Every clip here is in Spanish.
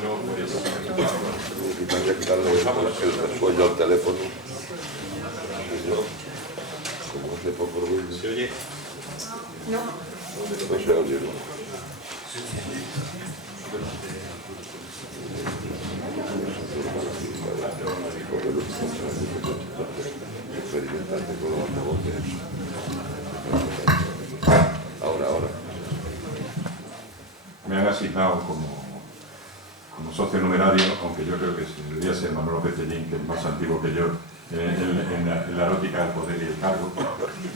Bueno, Quitarle el cuello al teléfono. Como hace poco ruido. ¿se oye? No. No se oye, ¿no? Experimentarte con los altavoces. Ahora. Me han asignado como socio numerario, aunque yo creo que debería ser Manuel López Tellín, que es más antiguo que yo, en la erótica del poder y el cargo,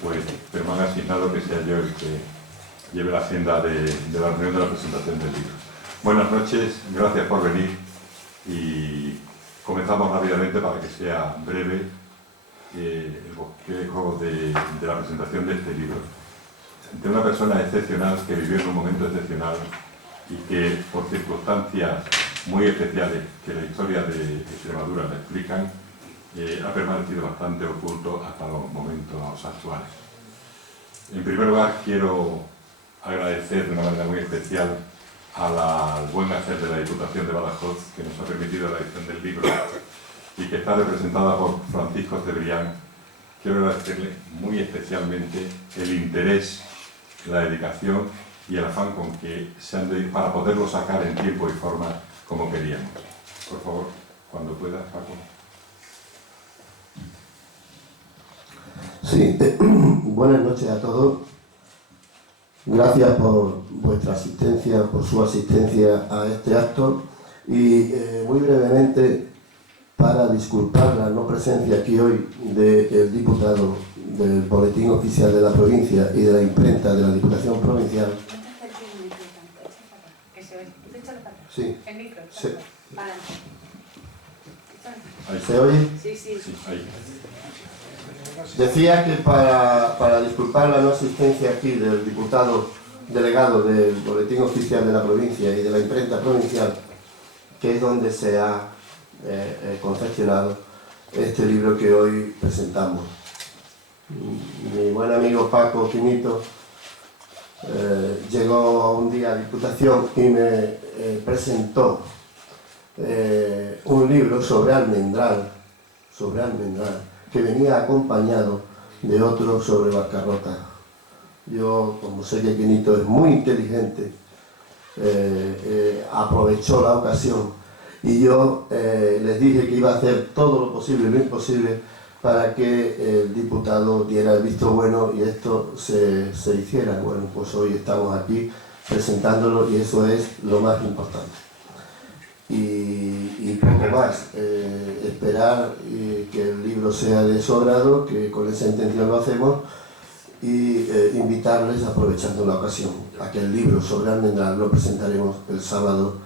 pues, pero me han asignado que sea yo el que lleve la agenda de la reunión de la presentación del libro. Buenas noches, gracias por venir y comenzamos rápidamente para que sea breve el bosquejo de la presentación de este libro. De una persona excepcional que vivió en un momento excepcional y que por circunstancias muy especiales que la historia de Extremadura me explican, ha permanecido bastante oculto hasta los momentos actuales. En primer lugar, quiero agradecer de una manera muy especial al buen hacer de la Diputación de Badajoz, que nos ha permitido la edición del libro y que está representada por Francisco Cebrián. Quiero agradecerle muy especialmente el interés, la dedicación y el afán con que se han dedicado para poderlo sacar en tiempo y forma como queríamos. Por favor, cuando pueda, Paco. Sí, buenas noches a todos. Gracias por vuestra asistencia, por su asistencia a este acto y muy brevemente para disculpar la no presencia aquí hoy del diputado del Boletín Oficial de la Provincia y de la imprenta de la Diputación Provincial. Sí. El micro. Sí. Vale. ¿Se oye? Sí. Sí, ahí. Decía que para disculpar la no asistencia aquí del diputado delegado del Boletín Oficial de la Provincia y de la imprenta provincial, que es donde se ha confeccionado este libro que hoy presentamos. Mi buen amigo Paco Quinito llegó un día a Diputación y me presentó un libro sobre almendral, que venía acompañado de otro sobre bancarrota. Yo, como sé que Quinito es muy inteligente, aprovechó la ocasión y yo les dije que iba a hacer todo lo posible y lo imposible para que el diputado diera el visto bueno y esto se hiciera. Bueno, pues hoy estamos aquí presentándolo y eso es lo más importante. Y poco más, esperar que el libro sea de su agrado, que con esa intención lo hacemos, y invitarles, aprovechando la ocasión, a que el libro sobre almendral lo presentaremos el sábado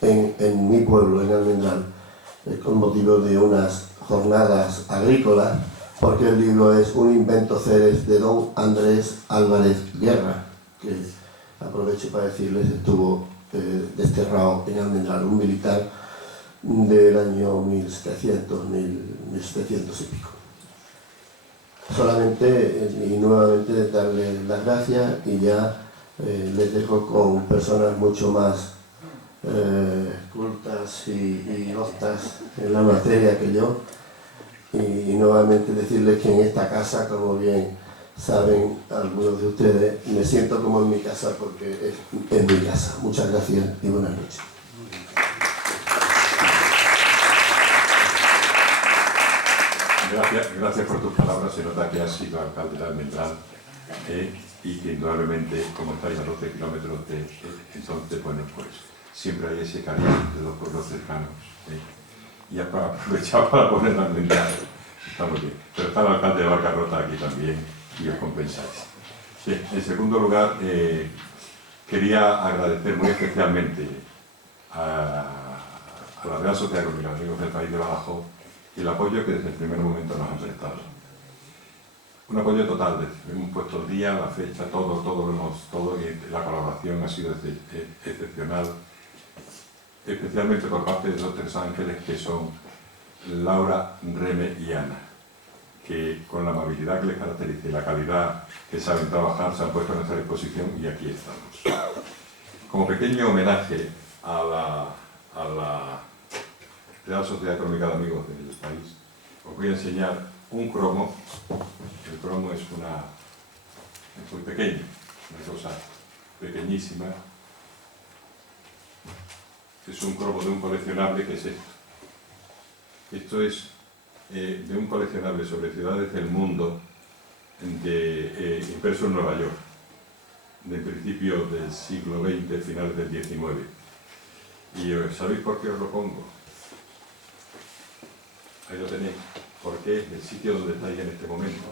en mi pueblo, en Almendral, con motivo de unas jornadas agrícolas, porque el libro es un invento ceres de don Andrés Álvarez Guerra, que aprovecho para decirles estuvo desterrado en Almendral, un militar del año 1700 y pico. Solamente y nuevamente darle las gracias y ya les dejo con personas mucho más cultas y doctas en la materia que yo, y nuevamente decirles que en esta casa, como bien saben algunos de ustedes, me siento como en mi casa porque es mi casa. Muchas gracias y buenas noches. Gracias por tus palabras. Se nota que has sido alcalde de Almendral y que indudablemente, como estáis a 12 kilómetros de entonces, bueno, pues siempre hay ese cariño de los pueblos cercanos. Y ya para aprovechar para poner Almendral, está muy bien. Pero está el alcalde de Barcarrota aquí también y os compensáis. Sí, en segundo lugar, quería agradecer muy especialmente a la Real Sociedad Económica de Amigos del País de Badajoz y el apoyo que desde el primer momento nos han prestado. Un apoyo total, hemos puesto el día, la fecha, todo y la colaboración ha sido excepcional, especialmente por parte de dos tres ángeles que son Laura, Reme y Ana, que con la amabilidad que les caracteriza y la calidad que saben trabajar se han puesto a nuestra disposición y aquí estamos. Como pequeño homenaje a a la Real Sociedad Económica de Amigos del País, os voy a enseñar un cromo. El cromo es muy pequeño, una cosa pequeñísima. Es un cromo de un coleccionable que es esto. Esto es de un coleccionable sobre ciudades del mundo impreso en Nueva York, de principios del siglo XX, finales del XIX. ¿Y sabéis por qué os lo pongo? Ahí lo tenéis. Porque el sitio donde estáis en este momento,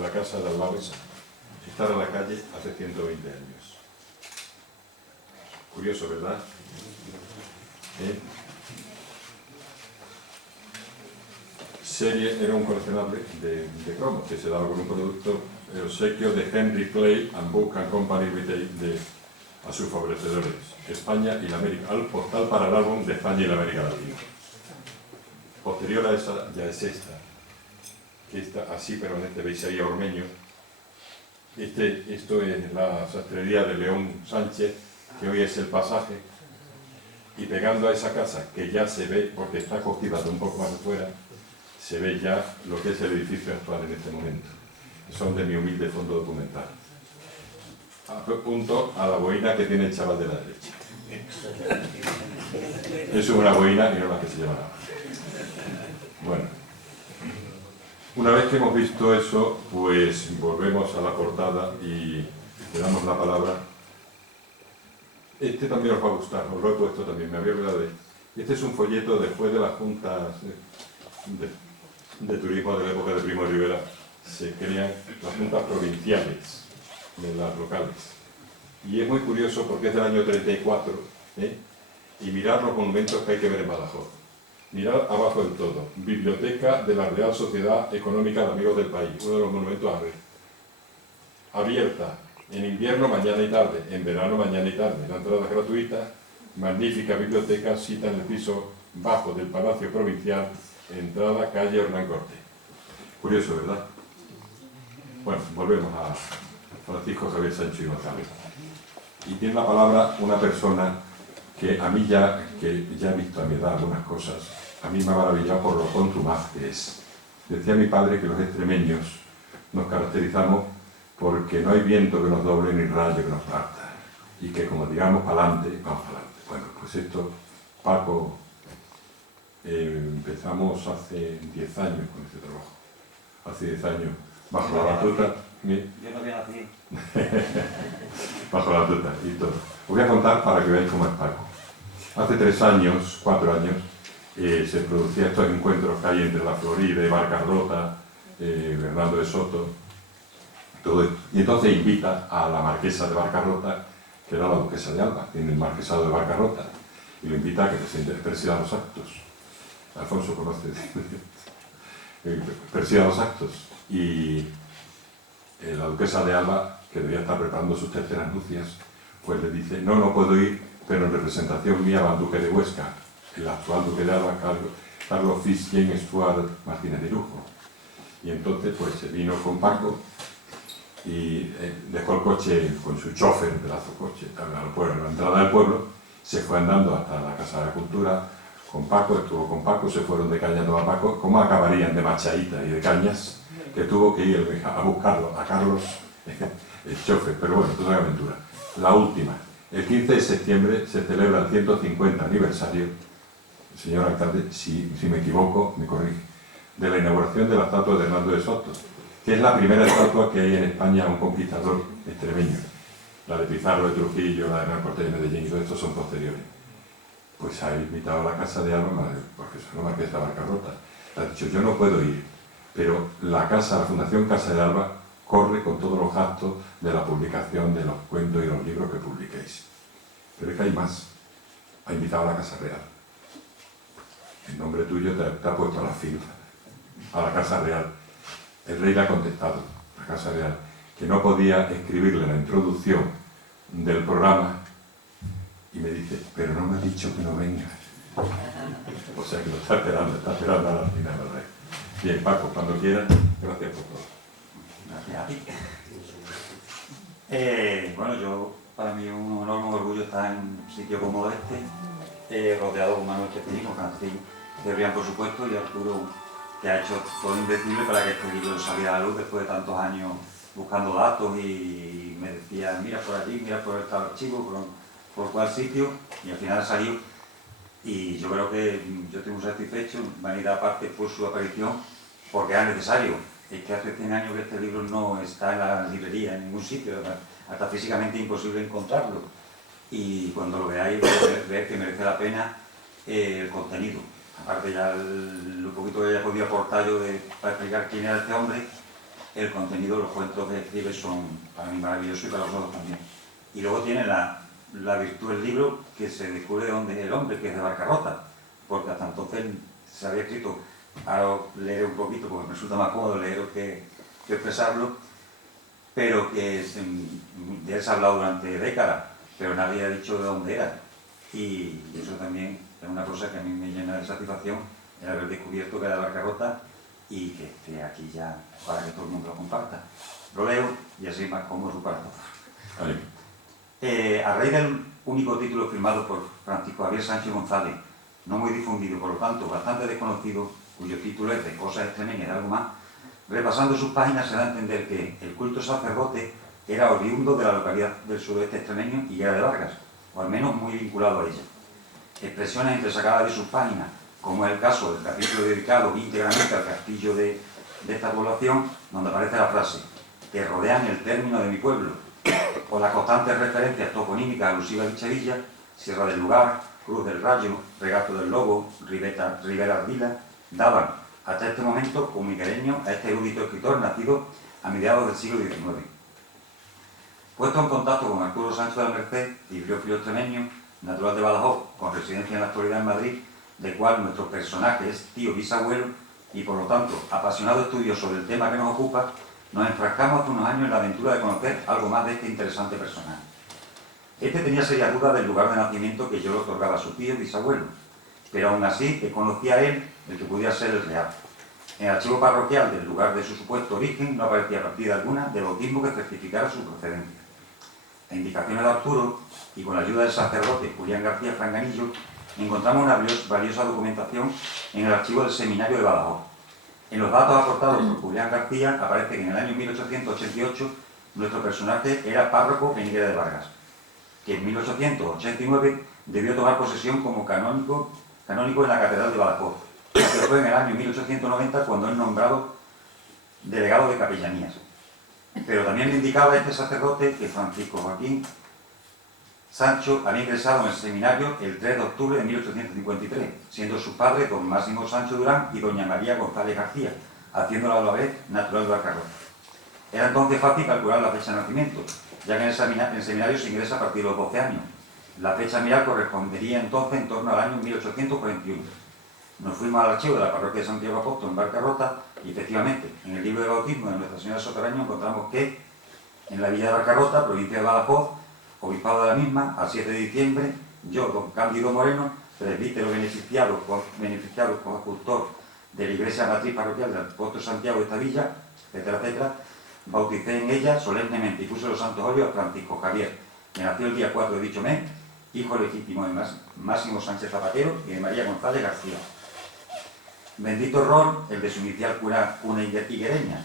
la casa de al lado, está en la calle hace 120 años. Curioso, ¿verdad? Serie era un coleccionable de cromos que se daba con un producto, el obsequio de Henry Clay and Book and Company Retail a sus favorecedores, España y la América, al postal para el álbum de España y la América Latina. Posterior a esa ya es esta, que está así permanente, veis ahí a Ormeño. Esto es la sastrería de León Sánchez, que hoy es el Pasaje, y pegando a esa casa, que ya se ve, porque está acogida un poco más afuera, se ve ya lo que es el edificio actual en este momento. Son de mi humilde fondo documental. Apunto a la boina que tiene el chaval de la derecha. Es una boina y no la que se lleva nada. Bueno, una vez que hemos visto eso, pues volvemos a la portada y le damos la palabra. Este también os va a gustar, os lo he puesto también, me había olvidado de él. Este es un folleto después de las juntas de turismo de la época de Primo de Rivera. Se crean las juntas provinciales de las locales. Y es muy curioso porque es del año 34, y mirad los monumentos que hay que ver en Badajoz. Mirad abajo del todo, Biblioteca de la Real Sociedad Económica de Amigos del País, uno de los monumentos a ver. Abierta en invierno mañana y tarde, en verano mañana y tarde. La entrada es gratuita, magnífica biblioteca, cita en el piso bajo del Palacio Provincial, entrada calle Hernán Cortés. Curioso, ¿verdad? Bueno, volvemos a Francisco Javier Sancho y González. Y tiene la palabra una persona que a mí que ya he visto a mi edad algunas cosas, a mí me ha maravillado por lo contumaz que es. Decía mi padre que los extremeños nos caracterizamos porque no hay viento que nos doble ni rayo que nos parta. Y que como digamos para adelante, vamos para adelante. Bueno, pues esto, Paco, empezamos hace 10 años con este trabajo. Hace 10 años, bajo la batuta. Yo no había nacido. Bajo la batuta y todo. Os voy a contar para que veáis cómo es Paco. Hace 3 años, 4 años, se producían estos encuentros que hay entre la Florida y Barcarrota, Bernardo de Soto, todo esto. Y entonces invita a la marquesa de Barcarrota, que era la duquesa de Alba, tiene el marquesado de Barcarrota, y lo invita a que presida los actos. Alfonso conoce, presida los actos. Y la duquesa de Alba, que debía estar preparando sus terceras nupcias, pues le dice, no puedo ir, pero en representación mía va el duque de Huesca, el actual duque de Alba, Carlos Fisquien Estuard Martínez de Lujo. Y entonces pues se vino con Paco y dejó el coche con su chofer, un pedazo de coche, al pueblo, a la entrada del pueblo, se fue andando hasta la Casa de la Cultura con Paco, estuvo con Paco, se fueron de caña a Paco, ¿cómo acabarían de machaíta y de cañas? Que tuvo que ir a buscarlo, a Carlos, el chofer, pero bueno, toda una aventura. La última, el 15 de septiembre se celebra el 150 aniversario, señor alcalde, si me equivoco, me corrige, de la inauguración de la estatua de Hernando de Soto, que es la primera estatua que hay en España a un conquistador extremeño. La de Pizarro, de Trujillo, la de Hernán Cortés de Medellín, y todo estos son posteriores. Pues ha invitado a la Casa de Alba, porque es una marquesa de Barcarrota. Le ha dicho, yo no puedo ir, pero la Fundación Casa de Alba corre con todos los gastos de la publicación de los cuentos y los libros que publiquéis. Pero es que hay más. Ha invitado a la Casa Real. En nombre tuyo te ha puesto a la fila, a la Casa Real. El rey le ha contestado, la Casa Real, que no podía escribirle la introducción del programa y me dice, pero no me ha dicho que no venga. O sea que lo está esperando a la final del rey. Bien, Paco, cuando quieras, gracias por todo. Gracias. Bueno, para mí es un enorme orgullo estar en un sitio como este, rodeado con Manuel Cepellín, con Francisco Cebrián, por supuesto, y Arturo, que ha hecho todo lo indecible para que este libro saliera a la luz después de tantos años buscando datos, y me decía, mira por allí, mira por el tal archivo, por cuál sitio, y al final salió. Y yo creo que yo estoy muy satisfecho, vanidad aparte, por su aparición, porque era necesario. Es que hace 100 años que este libro no está en la librería, en ningún sitio, hasta físicamente imposible encontrarlo. Y cuando lo veáis, veis que merece la pena el contenido. Aparte ya lo poquito que haya podido aportar yo para explicar quién era este hombre, el contenido, los cuentos que escribe son para mí maravillosos y para vosotros también. Y luego tiene la virtud del libro, que se descubre de dónde es el hombre, que es de Barcarrota, porque hasta entonces se había escrito, ahora leeré un poquito porque me resulta más cómodo leerlo que expresarlo, pero que de él se ha hablado durante décadas, pero nadie ha dicho de dónde era. Y eso también es una cosa que a mí me llena de satisfacción, el haber descubierto que era de Barcarrota y que esté aquí ya para que todo el mundo lo comparta. Lo leo y así más cómodo para todos. A raíz del único título firmado por Francisco Javier Sánchez González, no muy difundido, por lo tanto bastante desconocido, cuyo título es de Cosas extremeñas y algo más, repasando sus páginas se da a entender que el culto sacerdote era oriundo de la localidad del suroeste extremeño y era de Vargas, o al menos muy vinculado a ella. Expresiones entresacadas de sus páginas, como es el caso del capítulo dedicado íntegramente al castillo de esta población, donde aparece la frase, que rodean el término de mi pueblo, o las constantes referencias toponímicas alusivas a dicha villa, Sierra del Lugar, Cruz del Rayo, Regato del Lobo, Ribera Ardila, daban hasta este momento como iquereño a este erudito escritor nacido a mediados del siglo XIX. Puesto en contacto con Arturo Sancho de la Merced, bibliófilo extremeño, natural de Badajoz, con residencia en la actualidad en Madrid, del cual nuestro personaje es tío bisabuelo y por lo tanto apasionado estudioso del tema que nos ocupa, nos enfrascamos hace unos años en la aventura de conocer algo más de este interesante personaje. Este tenía serias dudas del lugar de nacimiento que yo le otorgaba a su tío bisabuelo, pero aún así conocía a él el que pudiera ser el real. En el archivo parroquial del lugar de su supuesto origen no aparecía partida alguna de bautismo que certificara su procedencia. A indicaciones de Arturo, y con la ayuda del sacerdote Julián García Franganillo, encontramos una valiosa documentación en el archivo del seminario de Badajoz. En los datos aportados por Julián García aparece que en el año 1888 nuestro personaje era párroco en Higuera de Vargas, que en 1889 debió tomar posesión como canónico en la Catedral de Badajoz, que fue en el año 1890 cuando es nombrado delegado de capellanías. Pero también le indicaba este sacerdote que Francisco Joaquín Sancho había ingresado en el seminario el 3 de octubre de 1853, siendo sus padres don Máximo Sancho Durán y doña María González García, haciéndola a la vez natural de Barcarrota. Era entonces fácil calcular la fecha de nacimiento, ya que en el seminario se ingresa a partir de los 12 años. La fecha mirar correspondería entonces en torno al año 1841. Nos fuimos al archivo de la parroquia de Santiago Apóstol en Barcarrota y efectivamente en el libro de bautismo de Nuestra Señora del Soterraño encontramos que en la villa de Barcarrota, provincia de Badajoz, obispado de la misma, al 7 de diciembre, yo, don Cándido Moreno, presbítero beneficiado como acultor de la iglesia matriz parroquial del apóstol Santiago de esta villa, etcétera, etcétera, bauticé en ella solemnemente y puse los santos óleos a Francisco Javier, que nació el día 4 de dicho mes, hijo legítimo de Máximo Sánchez Zapatero y de María González García. Bendito error el de su inicial cuna higuereña.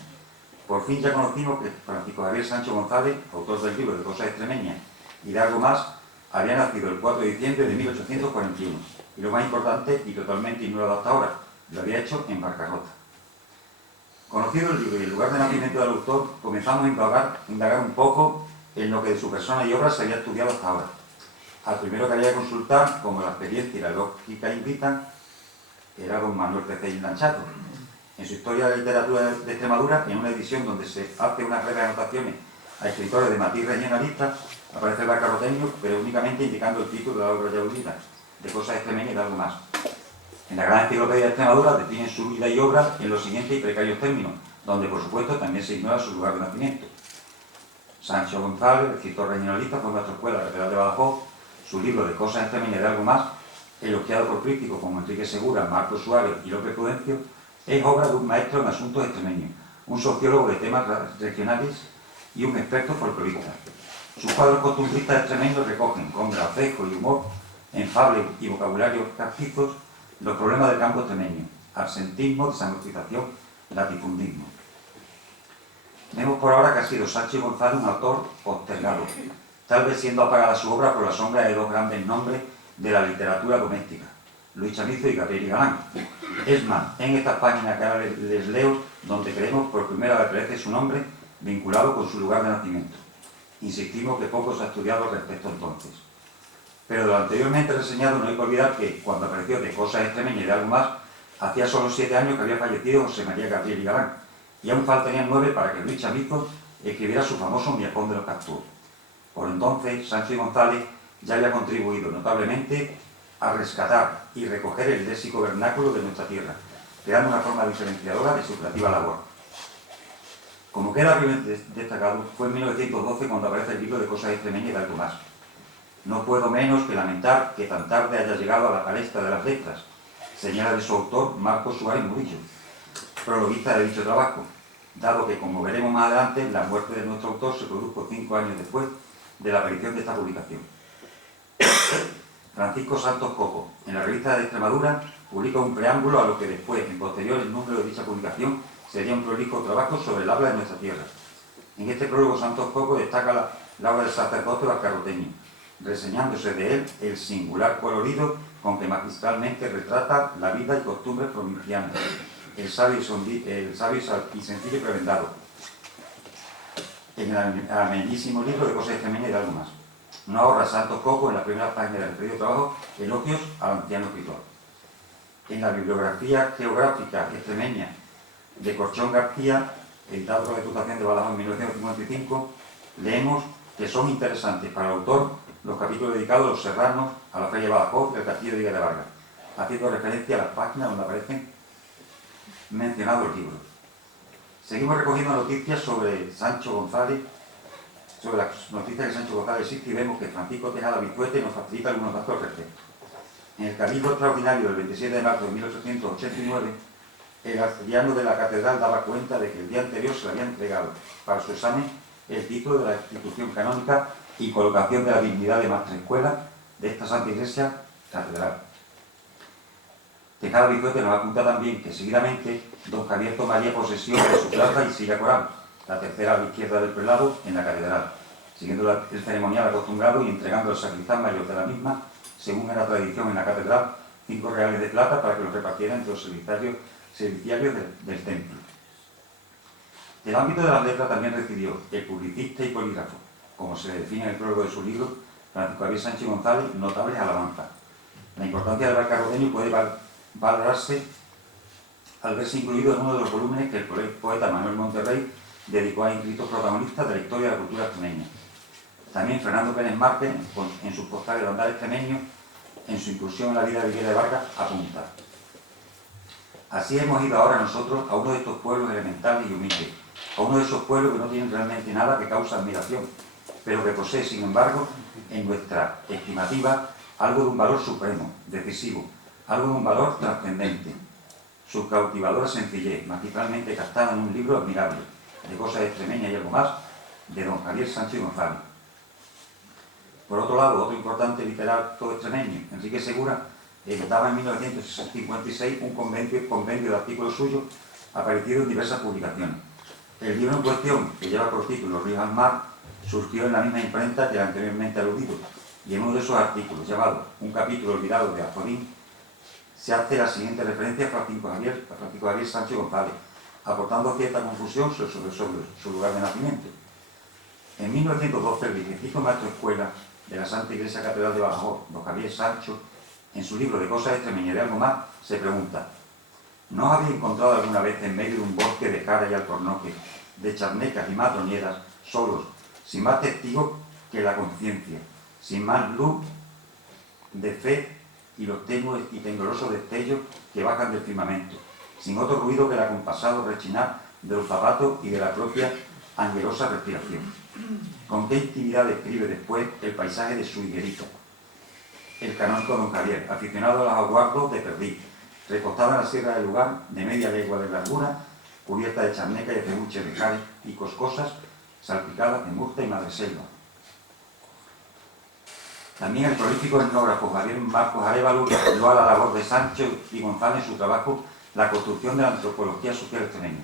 Por fin ya conocimos que Francisco Javier Sánchez González, autor del libro de Cosas extremeñas y de algo más, había nacido el 4 de diciembre de 1841. Y lo más importante, y totalmente ignorado hasta ahora, lo había hecho en Barcarrota. Conocido el libro y el lugar de nacimiento del autor, comenzamos a indagar un poco en lo que de su persona y obra se había estudiado hasta ahora. Al primero que había que consultar, como la experiencia y la lógica invitan, era don Manuel Cepellín Lanchato. En su Historia de la Literatura de Extremadura, en una edición donde se hace unas breves anotaciones a escritores de matiz regionalista, aparece el barcarroteño, pero únicamente indicando el título de la obra yaudita, de Cosas extremeñas y de algo más. En la Gran Enciclopedia de Extremadura definen su vida y obra en los siguientes y precarios términos, donde por supuesto también se ignora su lugar de nacimiento. Sancho González, escritor regionalista, fue maestro escuela de la Catedral de Badajoz. Su libro de Cosas extremeñas y de algo más, elogiado por críticos como Enrique Segura, Marcos Suárez y López Prudencio, es obra de un maestro en asuntos extremeños, un sociólogo de temas regionales y un experto folclorista. Sus cuadros costumbristas extremeños recogen, con gracejo y humor, en fable y vocabulario castizos, los problemas del campo extremeño: absentismo, desamortización, latifundismo. Vemos por ahora que ha sido Sancho González un autor postergado, tal vez siendo apagada su obra por la sombra de dos grandes nombres de la literatura doméstica, Luis Chamizo y Gabriel Galán. Es más, en estas páginas que ahora les leo, donde creemos por primera vez aparece su nombre vinculado con su lugar de nacimiento. Insistimos que poco se ha estudiado al respecto entonces. Pero de lo anteriormente reseñado no hay que olvidar que cuando apareció de Cosas Extremeñas y de algo más, hacía solo 7 años que había fallecido José María Gabriel y Galán, y aún faltarían 9 para que Luis Chamizo escribiera su famoso Miajón de los Castúos. Por entonces, Sancho González ya había contribuido notablemente a rescatar y recoger el léxico vernáculo de nuestra tierra, creando una forma diferenciadora de su creativa labor. Como queda bien destacado, fue en 1912 cuando aparece el libro de Cosas Extremeñas y de algo más. No puedo menos que lamentar que tan tarde haya llegado a la palestra de las letras, señala de su autor Marcos Suárez Murillo, prologuista de dicho trabajo, dado que, como veremos más adelante, la muerte de nuestro autor se produjo 5 años después de la aparición de esta publicación. Francisco Santos Coco, en la revista de Extremadura, publica un preámbulo a lo que después, en posteriores números de dicha publicación, sería un prolijo trabajo sobre el habla de nuestra tierra. En este prólogo, Santos Coco destaca la obra del sacerdote valcarroteño, reseñándose de él el singular colorido con que magistralmente retrata la vida y costumbres provincianas, el sabio y sencillo prebendado, en el amenísimo libro de Cosas Extremeñas y de algo más. No ahorra Santos Coco en la primera página del referido trabajo elogios al anciano escritor. En la bibliografía geográfica extremeña de Corchón García, editado por la Diputación de Badajoz en 1955, leemos que son interesantes para el autor los capítulos dedicados a los serranos, a la feria de Badajoz y al castillo de Villa de Vargas, haciendo referencia a las páginas donde aparecen mencionados los libros. Seguimos recogiendo noticias sobre Sancho González, sobre las noticias de Sancho González existe, y vemos que Francisco Tejada Vizuete nos facilita algunos datos al respecto. En el Cabildo Extraordinario del 27 de marzo de 1889, el arcediano de la catedral daba cuenta de que el día anterior se le había entregado para su examen el título de la institución canónica y colocación de la dignidad de maestrescuela de esta Santa Iglesia Catedral. Tejada Vizuete nos apunta también que seguidamente don Javier tomaría posesión de su plaza y silla coral, la tercera a la izquierda del prelado, en la catedral, siguiendo el ceremonial acostumbrado y entregando al sacristán mayor de la misma, según era tradición en la catedral, 5 reales de plata para que los repartiera entre los serviciarios del templo. Del ámbito de las letras también recibió el publicista y polígrafo, como se define en el prólogo de su libro, Francisco Javier Sánchez González, notables alabanzas. La importancia del valcarroteño puede valorarse al verse incluido en uno de los volúmenes que el poeta Manuel Monterrey dedicó a inscritos protagonistas de la historia de la cultura extremeña. También Fernando Pérez Márquez, en sus postales de andar extremeño, en su incursión en la vida de Villa de Vargas, apunta: así hemos ido ahora nosotros a uno de estos pueblos elementales y humildes, a uno de esos pueblos que no tienen realmente nada que causa admiración, pero que posee, sin embargo, en nuestra estimativa, algo de un valor supremo, decisivo, algo de un valor trascendente. Su cautivadora sencillez, magistralmente captada en un libro admirable, de Cosas Extremeñas y algo más, de don Javier Sánchez González. Por otro lado, otro importante literato extremeño, Enrique Segura, editaba en 1956 un compendio de artículos suyos aparecido en diversas publicaciones. El libro en cuestión, que lleva por título Ríos al Mar, surgió en la misma imprenta que el anteriormente aludido, y en uno de esos artículos, llamado Un capítulo olvidado de Azorín, se hace la siguiente referencia a Francisco Javier Sánchez González, aportando cierta confusión sobre su lugar de nacimiento. En 1912, el viejecito maestro de escuela de la Santa Iglesia Catedral de Badajoz, don Javier Sancho, en su libro de Cosas Extremeñas y de algo más, se pregunta: ¿no os habéis encontrado alguna vez en medio de un bosque de jara y alcornoque, de charnecas y matronieras, solos, sin más testigos que la conciencia, sin más luz de fe y los tenues y temblorosos destellos que bajan del firmamento, sin otro ruido que el acompasado rechinar de los zapatos y de la propia angelosa respiración? ¿Con qué intimidad describe después el paisaje de su higuerita? El canónico don Javier, aficionado a los aguardos de perdiz, recostado en la sierra del lugar, de media legua de largura, cubierta de charneca y de peluche de jare y coscosas, salpicadas de murta y madreselva. También el prolífico etnógrafo Javier Marcos Arévalo vinculó a la labor de Sancho y González en su trabajo la construcción de la antropología social extremeña.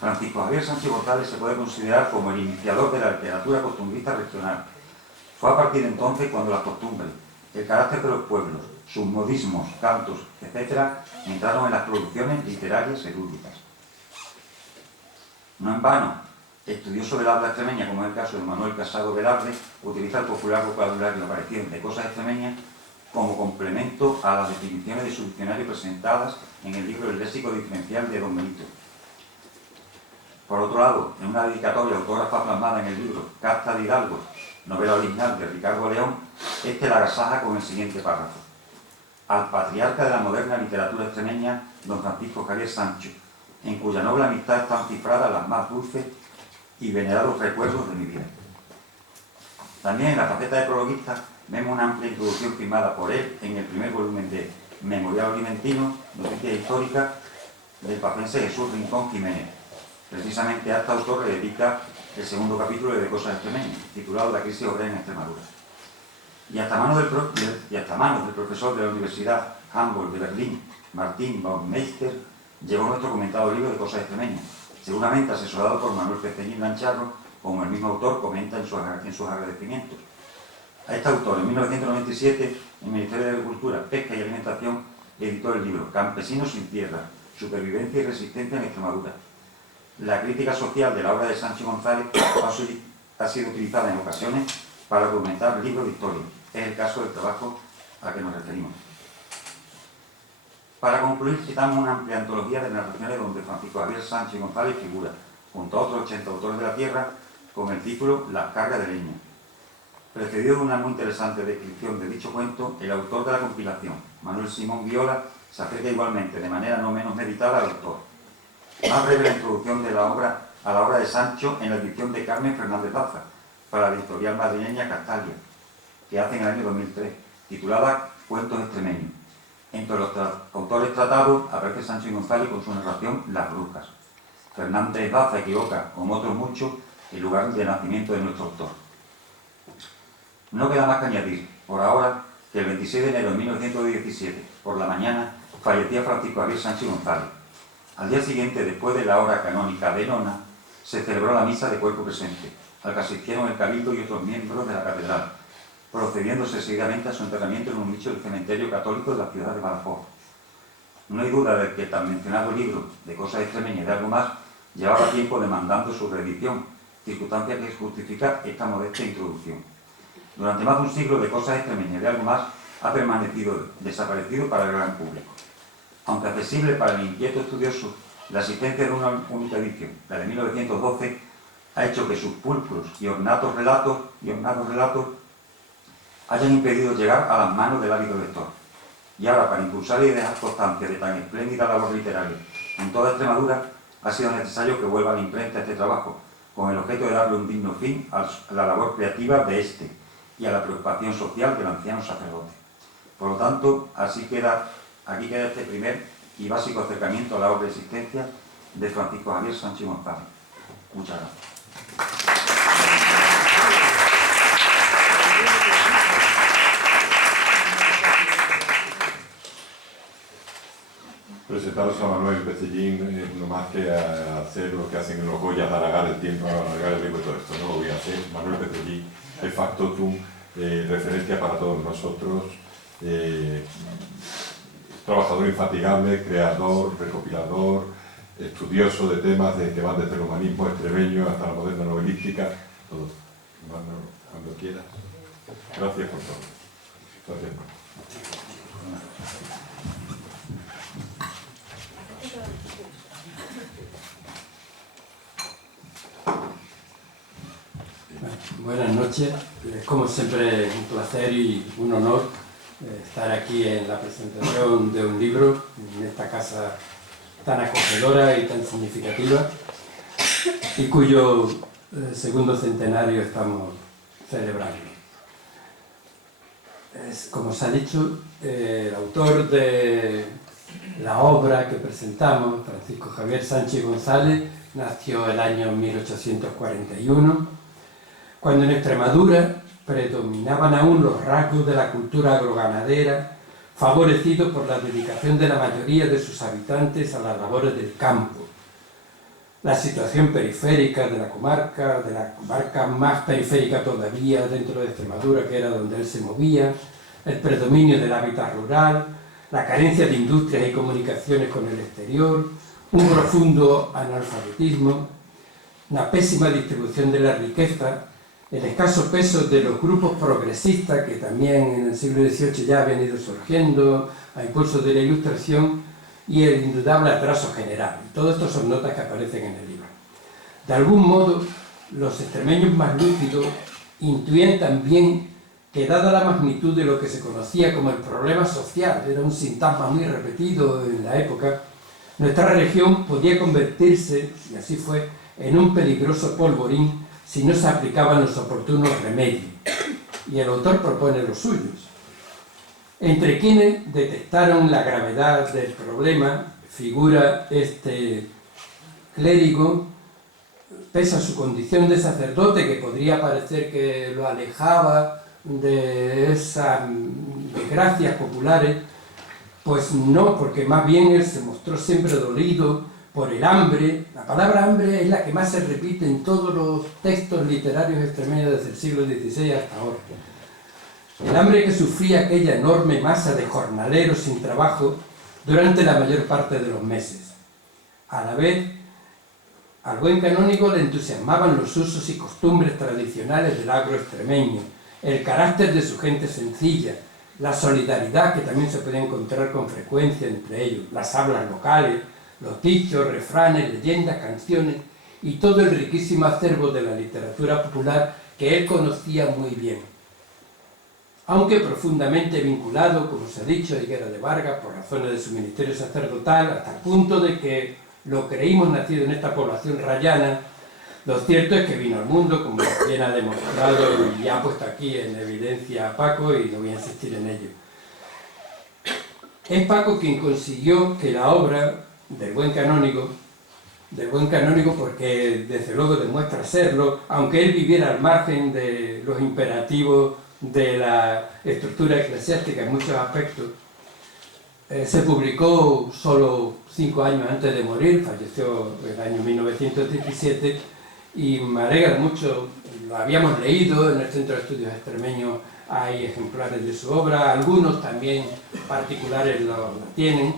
Francisco Javier Sánchez González se puede considerar como el iniciador de la literatura costumbrista regional. Fue a partir de entonces cuando las costumbres, el carácter de los pueblos, sus modismos, cantos, etc., entraron en las producciones literarias eruditas. No en vano, estudioso del habla extremeña, como es el caso de Manuel Casado Velarde, utiliza el popular vocabulario aparecido de cosas extremeñas como complemento a las definiciones de su diccionario presentadas en el libro El léxico diferencial de Don Benito. Por otro lado, en una dedicatoria autógrafa plasmada en el libro Carta de Hidalgo, novela original de Ricardo León, este la agasaja con el siguiente párrafo: al patriarca de la moderna literatura extremeña, don Francisco Javier Sancho, en cuya noble amistad están cifradas las más dulces y venerados recuerdos de mi vida. También en la faceta de prologuista vemos una amplia introducción firmada por él en el primer volumen de Memorial Olimentino, Noticias Históricas, del pacense Jesús Rincón Jiménez. Precisamente a este autor le dedica el segundo capítulo de Cosas extremeñas, titulado La crisis obrera en Extremadura. Y hasta manos del profesor de la Universidad Humboldt de Berlín, Martín Baumeister, llegó nuestro comentado libro de Cosas extremeñas, seguramente asesorado por Manuel Pesteñín Lancharro, como el mismo autor comenta en sus agradecimientos. A este autor, en 1997, el Ministerio de Agricultura, Pesca y Alimentación editó el libro Campesinos sin tierra, supervivencia y resistencia en Extremadura. La crítica social de la obra de Sancho González ha sido utilizada en ocasiones para argumentar libros de historia. Es el caso del trabajo al que nos referimos. Para concluir, citamos una amplia antología de narraciones donde Francisco Javier Sánchez González figura, junto a otros 80 autores de la tierra, con el título Las cargas de leña. Precedido de una muy interesante descripción de dicho cuento, el autor de la compilación, Manuel Simón Viola, se acerca igualmente de manera no menos meditada al autor. Más breve la introducción a la obra de Sancho en la edición de Carmen Fernández Daza, para la editorial madrileña Castalia, que hace en el año 2003, titulada Cuentos extremeños. Entre los autores tratados aparece Sancho González con su narración Las brujas. Fernández Daza equivoca, como otros muchos, el lugar de nacimiento de nuestro autor. No queda más que añadir, por ahora, que el 26 de enero de 1917, por la mañana, fallecía Francisco Javier Sánchez González. Al día siguiente, después de la hora canónica de nona, se celebró la misa de cuerpo presente, al que asistieron el cabildo y otros miembros de la catedral, procediéndose seguidamente a su enterramiento en un nicho del cementerio católico de la ciudad de Badajoz. No hay duda de que el tan mencionado libro de Cosas extremeñas y de algo más llevaba tiempo demandando su reedición, circunstancia que justifica esta modesta introducción. Durante más de un siglo, de Cosas extremeñas y de algo más ha permanecido desaparecido para el gran público. Aunque accesible para el inquieto estudioso, la existencia de una única edición, la de 1912, ha hecho que sus pulcros y ornados relatos hayan impedido llegar a las manos del ávido lector. Y ahora, para impulsar y dejar constancia de tan espléndida labor literaria en toda Extremadura, ha sido necesario que vuelva a la imprenta este trabajo, con el objeto de darle un digno fin a la labor creativa de este y a la preocupación social del anciano sacerdote. Por lo tanto, aquí queda este primer y básico acercamiento a la obra de existencia de Francisco Javier Sánchez González. Muchas gracias. Presentaros a Manuel Pecellín no más que a hacer lo que hacen en los Goyas, alargar el tiempo, alargar el tiempo y todo esto. No lo voy a hacer. Manuel Pecellín es factotum, referencia para todos nosotros, trabajador infatigable, creador, recopilador, estudioso de temas que van desde el humanismo extremeño hasta la moderna novelística, todo. Manuel, cuando quieras. Gracias por todo. Gracias. Buenas noches, como siempre es un placer y un honor estar aquí en la presentación de un libro en esta casa tan acogedora y tan significativa y cuyo segundo centenario estamos celebrando. Como se ha dicho, el autor de la obra que presentamos, Francisco Javier Sánchez González, nació el año 1841, cuando en Extremadura predominaban aún los rasgos de la cultura agroganadera, favorecidos por la dedicación de la mayoría de sus habitantes a las labores del campo. La situación periférica de la comarca más periférica todavía dentro de Extremadura, que era donde él se movía, el predominio del hábitat rural, la carencia de industrias y comunicaciones con el exterior, un profundo analfabetismo, una pésima distribución de la riqueza, el escaso peso de los grupos progresistas que también en el siglo XVIII ya habían ido surgiendo a impulso de la Ilustración y el indudable atraso general. Todo esto son notas que aparecen en el libro. De algún modo, los extremeños más lúcidos intuían también que dada la magnitud de lo que se conocía como el problema social, era un sintagma muy repetido en la época, nuestra región podía convertirse, y así fue, en un peligroso polvorín si no se aplicaban los oportunos remedios. Y el autor propone los suyos. Entre quienes detectaron la gravedad del problema figura este clérigo, pese a su condición de sacerdote, que podría parecer que lo alejaba de esas desgracias populares, pues no, porque más bien él se mostró siempre dolido por el hambre. La palabra hambre es la que más se repite en todos los textos literarios extremeños desde el siglo XVI hasta ahora. El hambre que sufría aquella enorme masa de jornaleros sin trabajo durante la mayor parte de los meses. A la vez, al buen canónigo le entusiasmaban los usos y costumbres tradicionales del agro extremeño, el carácter de su gente sencilla, la solidaridad que también se podía encontrar con frecuencia entre ellos, las hablas locales, los dichos, refranes, leyendas, canciones y todo el riquísimo acervo de la literatura popular que él conocía muy bien. Aunque profundamente vinculado, como se ha dicho, a Higuera de Vargas por razones de su ministerio sacerdotal, hasta el punto de que lo creímos nacido en esta población rayana, lo cierto es que vino al mundo, como bien ha demostrado y ha puesto aquí en evidencia a Paco, y no voy a insistir en ello. Es Paco quien consiguió que la obra del buen canónigo, porque desde luego demuestra serlo, aunque él viviera al margen de los imperativos de la estructura eclesiástica en muchos aspectos, se publicó solo 5 años antes de morir, falleció en el año 1917, y me alegra mucho, lo habíamos leído en el Centro de Estudios Extremeños, hay ejemplares de su obra, algunos también particulares lo tienen,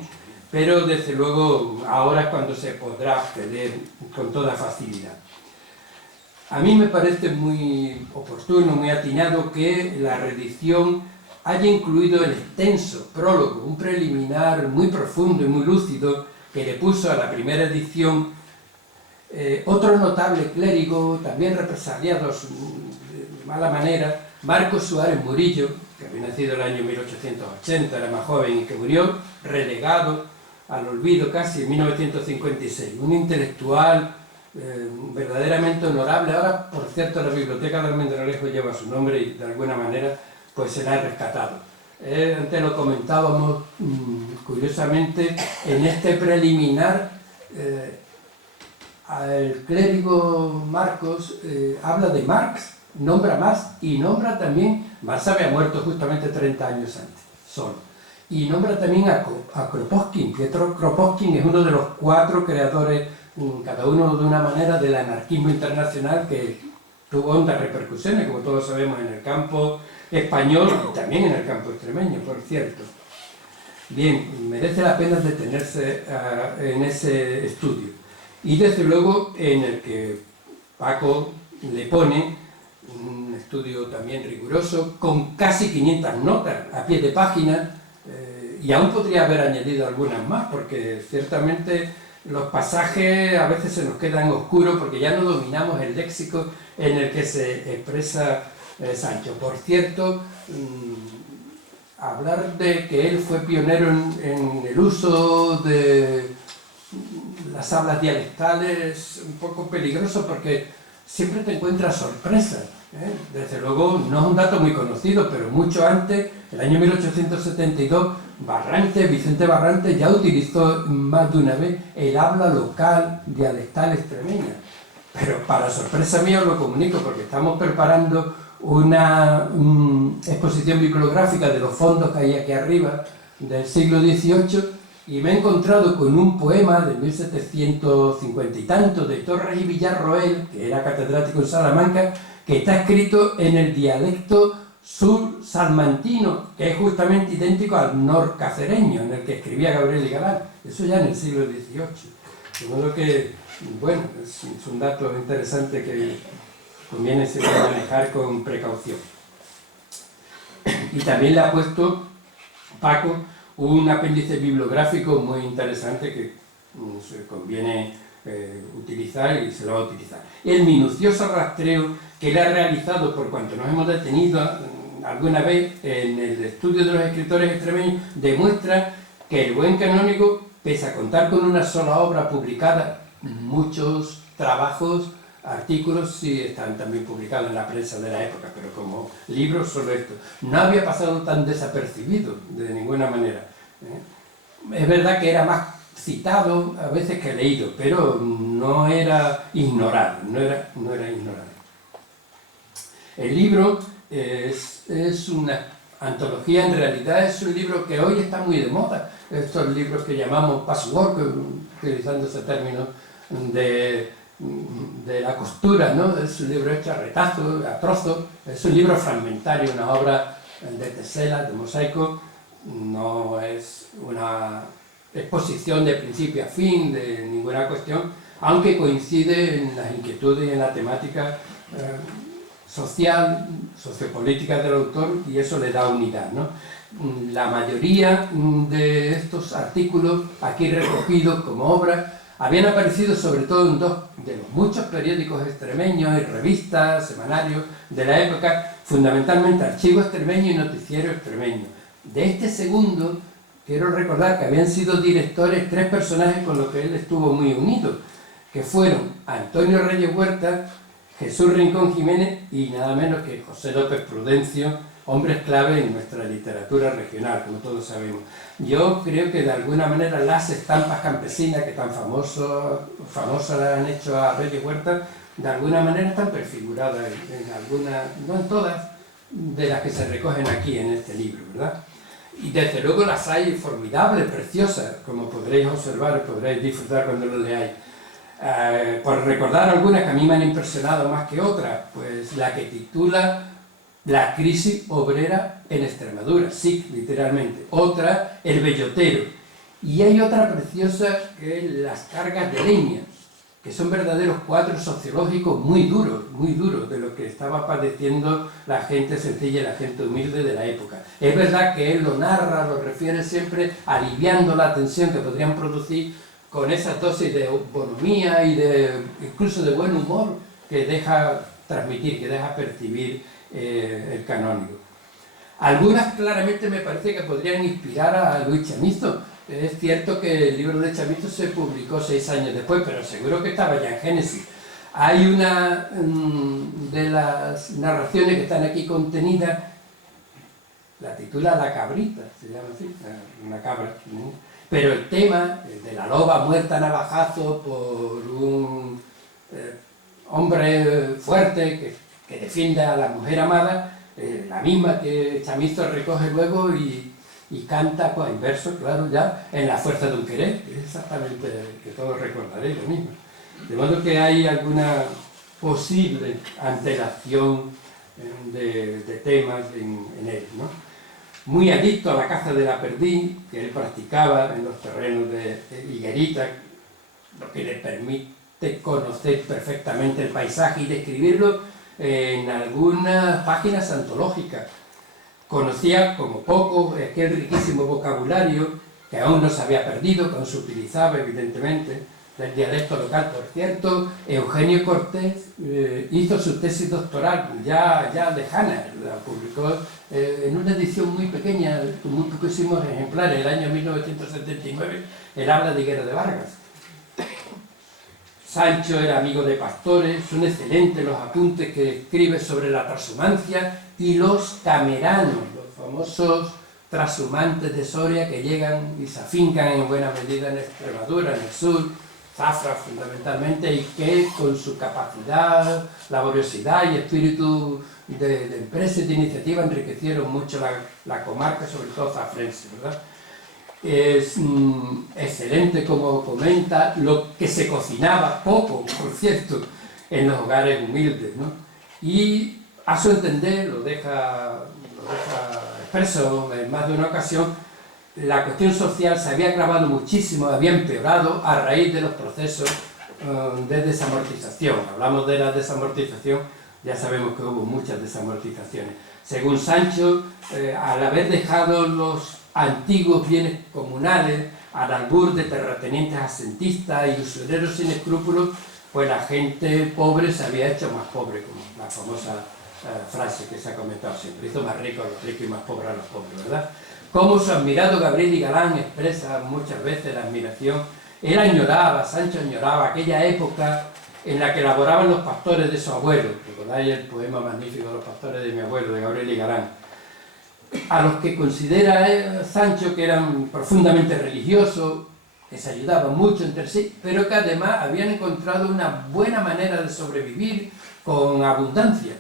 pero desde luego ahora es cuando se podrá acceder con toda facilidad. A mí me parece muy oportuno, muy atinado que la reedición haya incluido el extenso prólogo, un preliminar muy profundo y muy lúcido que le puso a la primera edición otro notable clérigo, también represaliado de mala manera, Marcos Suárez Murillo, que había nacido en el año 1880, era más joven y que murió relegado al olvido casi en 1956. Un intelectual verdaderamente honorable. Ahora, por cierto, la Biblioteca de Almendralejo lleva su nombre y de alguna manera pues se la ha rescatado. Antes lo comentábamos curiosamente en este preliminar. El clérigo Marcos habla de Marx, nombra más y nombra también, Marx había muerto justamente 30 años antes, solo, y nombra también a Kropotkin. Pietro Kropotkin es uno de los 4 creadores, cada uno de una manera, del anarquismo internacional, que tuvo hondas repercusiones, como todos sabemos, en el campo español y también en el campo extremeño, por cierto. Bien, merece la pena detenerse en ese estudio. Y desde luego en el que Paco le pone un estudio también riguroso, con casi 500 notas a pie de página, y aún podría haber añadido algunas más, porque ciertamente los pasajes a veces se nos quedan oscuros porque ya no dominamos el léxico en el que se expresa Sancho. Por cierto, hablar de que él fue pionero en el uso de las hablas dialectales es un poco peligroso porque siempre te encuentras sorpresas. Desde luego no es un dato muy conocido, pero mucho antes, el año 1872, Vicente Barrante ya utilizó más de una vez el habla local dialectal extremeña. Pero para sorpresa mía os lo comunico, porque estamos preparando una exposición bibliográfica de los fondos que hay aquí arriba del siglo XVIII y me he encontrado con un poema de 1750 y tanto de Torres y Villarroel, que era catedrático en Salamanca, que está escrito en el dialecto sur-salmantino, que es justamente idéntico al norcacereño, en el que escribía Gabriel y Galán. Eso ya en el siglo XVIII. De modo que, bueno, es un dato interesante que conviene siempre manejar con precaución. Y también le ha puesto Paco un apéndice bibliográfico muy interesante que se conviene utilizar y se lo va a utilizar. El minucioso rastreo que él ha realizado, por cuanto nos hemos detenido alguna vez en el estudio de los escritores extremeños, demuestra que el buen canónigo, pese a contar con una sola obra publicada, muchos trabajos, artículos sí están también publicados en la prensa de la época, pero como libros solo esto. No había pasado tan desapercibido de ninguna manera. Es verdad que era más citado a veces que leído, pero no era ignorado, no era ignorado. El libro es una antología, en realidad es un libro que hoy está muy de moda, estos libros que llamamos patchwork, utilizando ese término de la costura, ¿no? Es un libro hecho a retazos, a trozos, es un libro fragmentario, una obra de tesela, de mosaico, no es una exposición de principio a fin de ninguna cuestión, aunque coincide en las inquietudes y en la temática social, sociopolítica del autor, y eso le da unidad, ¿no? La mayoría de estos artículos aquí recogidos como obras habían aparecido sobre todo en dos de los muchos periódicos extremeños y revistas, semanarios de la época, fundamentalmente Archivo Extremeño y Noticiero Extremeño. De este segundo, quiero recordar que habían sido directores tres personajes con los que él estuvo muy unido, que fueron Antonio Reyes Huerta, Jesús Rincón Jiménez y nada menos que José López Prudencio, hombres clave en nuestra literatura regional, como todos sabemos. Yo creo que de alguna manera las estampas campesinas que tan famosas las han hecho a Reyes Huerta, de alguna manera están prefiguradas en algunas, no en todas, de las que se recogen aquí en este libro, ¿verdad? Y desde luego las hay formidables, preciosas, como podréis observar y podréis disfrutar cuando lo leáis. Por recordar algunas que a mí me han impresionado más que otras, pues la que titula La crisis obrera en Extremadura, sí, literalmente. Otra, El bellotero. Y hay otra preciosa que es Las cargas de leña, que son verdaderos cuadros sociológicos muy duros de lo que estaba padeciendo la gente sencilla y la gente humilde de la época. Es verdad que él lo narra, lo refiere siempre aliviando la tensión que podrían producir con esa dosis de bonomía y incluso de buen humor que deja transmitir, que deja percibir el canónigo. Algunas claramente me parece que podrían inspirar a Luis Chamizo. Es cierto que el libro de Chamizo se publicó 6 años después, pero seguro que estaba ya en Génesis. Hay una de las narraciones que están aquí contenidas, la titula La cabrita, se llama así, una cabra, ¿no? Pero el tema de la loba muerta a navajazo por un hombre fuerte que defiende a la mujer amada, la misma que Chamizo recoge luego y canta en verso, claro, ya, en La fuerza de un querer, es exactamente que todos recordaréis lo mismo. De modo que hay alguna posible antelación de temas en él, ¿no? Muy adicto a la caza de la perdiz, que él practicaba en los terrenos de Higuerita, lo que le permite conocer perfectamente el paisaje y describirlo en algunas páginas antológicas. Conocía como poco aquel riquísimo vocabulario que aún no se había perdido, que aún se utilizaba evidentemente, del dialecto local. Por cierto, Eugenio Cortés hizo su tesis doctoral ya lejana, la publicó en una edición muy pequeña, con muy poquísimos ejemplares, el año 1979, él habla de Higuero de Vargas. Sancho era amigo de pastores, son excelentes los apuntes que escribe sobre la transhumancia y los cameranos, los famosos transhumantes de Soria que llegan y se afincan en buena medida en Extremadura, en el sur, Zafra fundamentalmente, y que con su capacidad, laboriosidad y espíritu de empresa y de iniciativa enriquecieron mucho la comarca, sobre todo zafrense, ¿verdad? Es excelente, como comenta, lo que se cocinaba, poco, por cierto, en los hogares humildes, ¿no? Y a su entender, lo deja expreso en más de una ocasión, la cuestión social se había agravado muchísimo, había empeorado a raíz de los procesos de desamortización. Hablamos de la desamortización, ya sabemos que hubo muchas desamortizaciones. Según Sancho, al haber dejado los antiguos bienes comunales al albur de terratenientes asentistas y usureros sin escrúpulos, pues la gente pobre se había hecho más pobre, como la famosa frase que se ha comentado siempre, hizo más rico a los ricos y más pobres a los pobres, ¿verdad? Como su admirado Gabriel y Galán expresa muchas veces la admiración, él añoraba, Sancho añoraba aquella época en la que elaboraban los pastores de su abuelo. ¿Recordáis el poema magnífico de los pastores de mi abuelo, de Gabriel y Galán? A los que considera Sancho que eran profundamente religiosos, que se ayudaban mucho entre sí, pero que además habían encontrado una buena manera de sobrevivir con abundancia.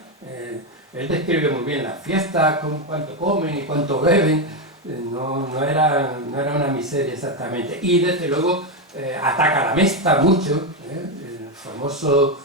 Él describe muy bien las fiestas, con cuánto comen y cuánto beben, no era una miseria exactamente. Y desde luego ataca a la Mesta mucho, el famoso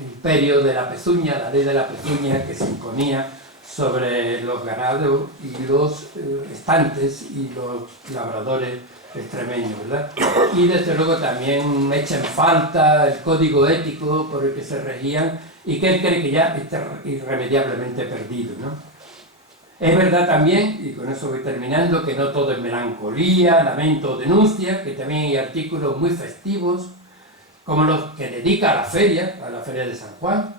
imperio de la pezuña, la ley de la pezuña que se imponía sobre los ganados y los estantes y los labradores extremeños, ¿verdad? Y desde luego también echa en falta el código ético por el que se regían y que él cree que ya está irremediablemente perdido, ¿no? Es verdad también, y con eso voy terminando, que no todo es melancolía, lamento o denuncia, que también hay artículos muy festivos, como los que dedica a la feria de San Juan,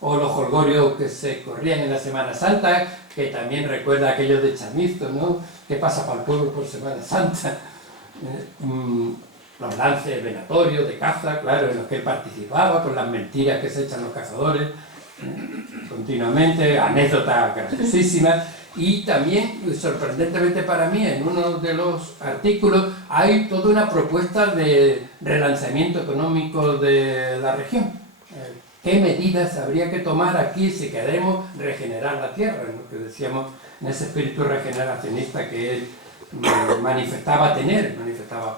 o los jolgorios que se corrían en la Semana Santa, que también recuerda a aquellos de Chamizo, ¿no? Que pasa para el pueblo por Semana Santa. Los lances venatorios de caza, claro, en los que él participaba, con las mentiras que se echan los cazadores continuamente, anécdotas graciosísimas. Y también, sorprendentemente para mí, en uno de los artículos hay toda una propuesta de relanzamiento económico de la región. ¿Qué medidas habría que tomar aquí si queremos regenerar la tierra? Lo que decíamos en ese espíritu regeneracionista que él manifestaba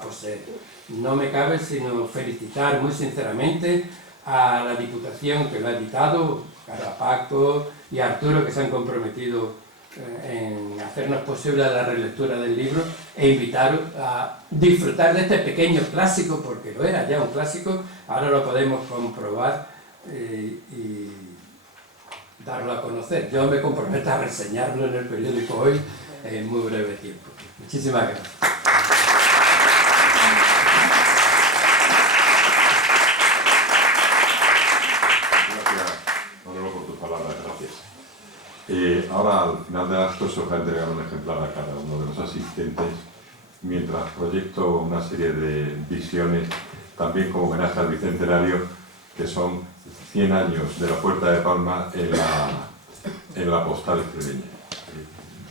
poseer. No me cabe sino felicitar muy sinceramente a la Diputación que lo ha editado, a Paco y a Arturo, que se han comprometido en hacernos posible la relectura del libro, e invitaros a disfrutar de este pequeño clásico, porque lo era ya un clásico, ahora lo podemos comprobar y darlo a conocer. Yo me comprometo a reseñarlo en el periódico hoy en muy breve tiempo. Muchísimas gracias. Ahora, al final del acto, se os va a entregar un ejemplar a cada uno de los asistentes, mientras proyecto una serie de visiones, también como homenaje al Bicentenario, que son 100 años de la Puerta de Palma en la postal extremeña,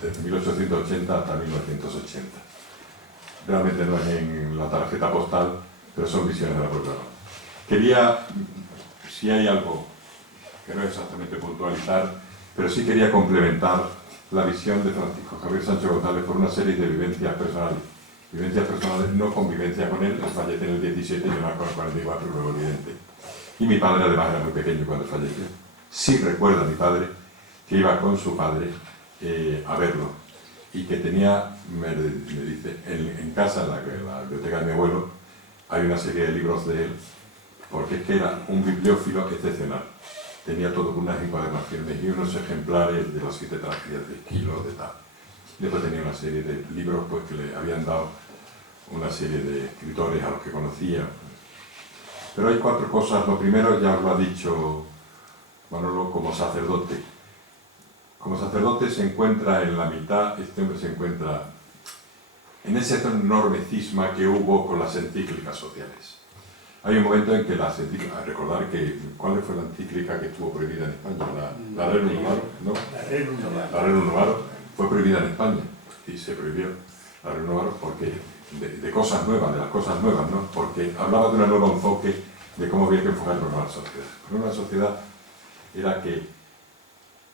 desde 1880 hasta 1980. Realmente no es en la tarjeta postal, pero son visiones de la Puerta de Palma. Quería, si hay algo que no es exactamente puntualizar, pero sí quería complementar la visión de Francisco Javier Sancho González por una serie de vivencias personales. Vivencias personales, no convivencia con él fallece en el 17 y yo nací con el 44, luego evidente. Y mi padre además era muy pequeño cuando falleció. Sí recuerda a mi padre que iba con su padre a verlo y que tenía, me dice, en casa, en la biblioteca de mi abuelo, hay una serie de libros de él, porque es que era un bibliófilo excepcional. Tenía todo con unas encuadernaciones y unos ejemplares de las 7 tragedias de Esquilo, de tal. Después tenía una serie de libros pues, que le habían dado una serie de escritores a los que conocía. Pero hay 4 cosas. Lo primero ya os lo ha dicho Manolo, como sacerdote. Como sacerdote se encuentra en la mitad, este hombre se encuentra en ese enorme cisma que hubo con las encíclicas sociales. Hay un momento en que las encíclicas, recordar que, ¿cuál fue la encíclica que estuvo prohibida en España? La Rerum Novarum, ¿no? La Rerum Novarum fue prohibida en España y se prohibió la Rerum Novarum porque de cosas nuevas, de las cosas nuevas, ¿no? Porque hablaba de un nuevo enfoque de cómo había que enfocar el problema de la sociedad. El problema de la sociedad era que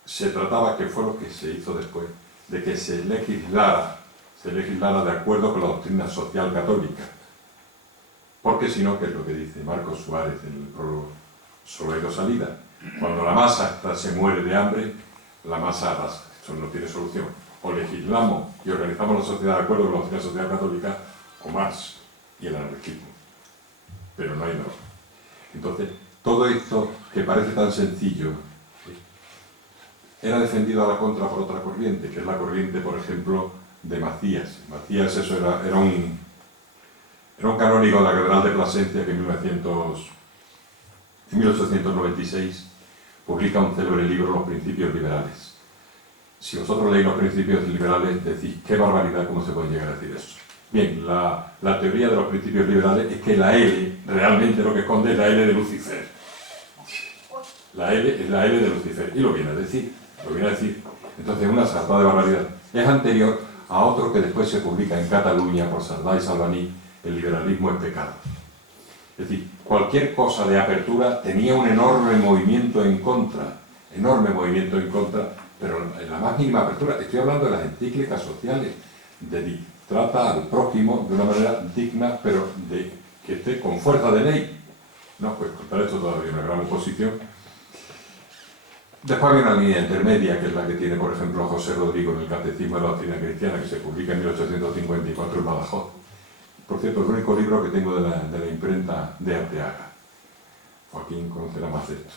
se trataba, que fue lo que se hizo después, de que se legislara de acuerdo con la doctrina social católica. Porque si no, que es lo que dice Marcos Suárez en el prólogo, solo hay dos salidas. Cuando la masa se muere de hambre, la masa arrasa. Eso no tiene solución. O legislamos y organizamos la sociedad de acuerdo con la doctrina social católica, o Marx y el anarquismo. Pero no hay nada. Entonces, todo esto que parece tan sencillo, era defendido a la contra por otra corriente, que es la corriente, por ejemplo, de Macías. Macías, eso era un canónigo de la Catedral de Plasencia que en 1896 publica un célebre libro, Los Principios Liberales. Si vosotros leéis Los Principios Liberales, decís, qué barbaridad, ¿cómo se puede llegar a decir eso? Bien, la teoría de los principios liberales es que la L, realmente lo que esconde es la L de Lucifer. La L es la L de Lucifer, y lo viene a decir. Entonces, una sartada de barbaridad. Es anterior a otro que después se publica en Cataluña por Sardá y Salvaní, El liberalismo es pecado. Es decir, cualquier cosa de apertura tenía un enorme movimiento en contra, pero en la más mínima apertura. Estoy hablando de las encíclicas sociales, trata al prójimo de una manera digna, pero de que esté con fuerza de ley. No, pues contra esto todavía hay una gran oposición. Después hay una línea intermedia, que es la que tiene, por ejemplo, José Rodrigo en el Catecismo de la Doctrina Cristiana, que se publica en 1854 en Badajoz. Por cierto, el único libro que tengo de la imprenta de Arteaga. Joaquín conocerá más de esto.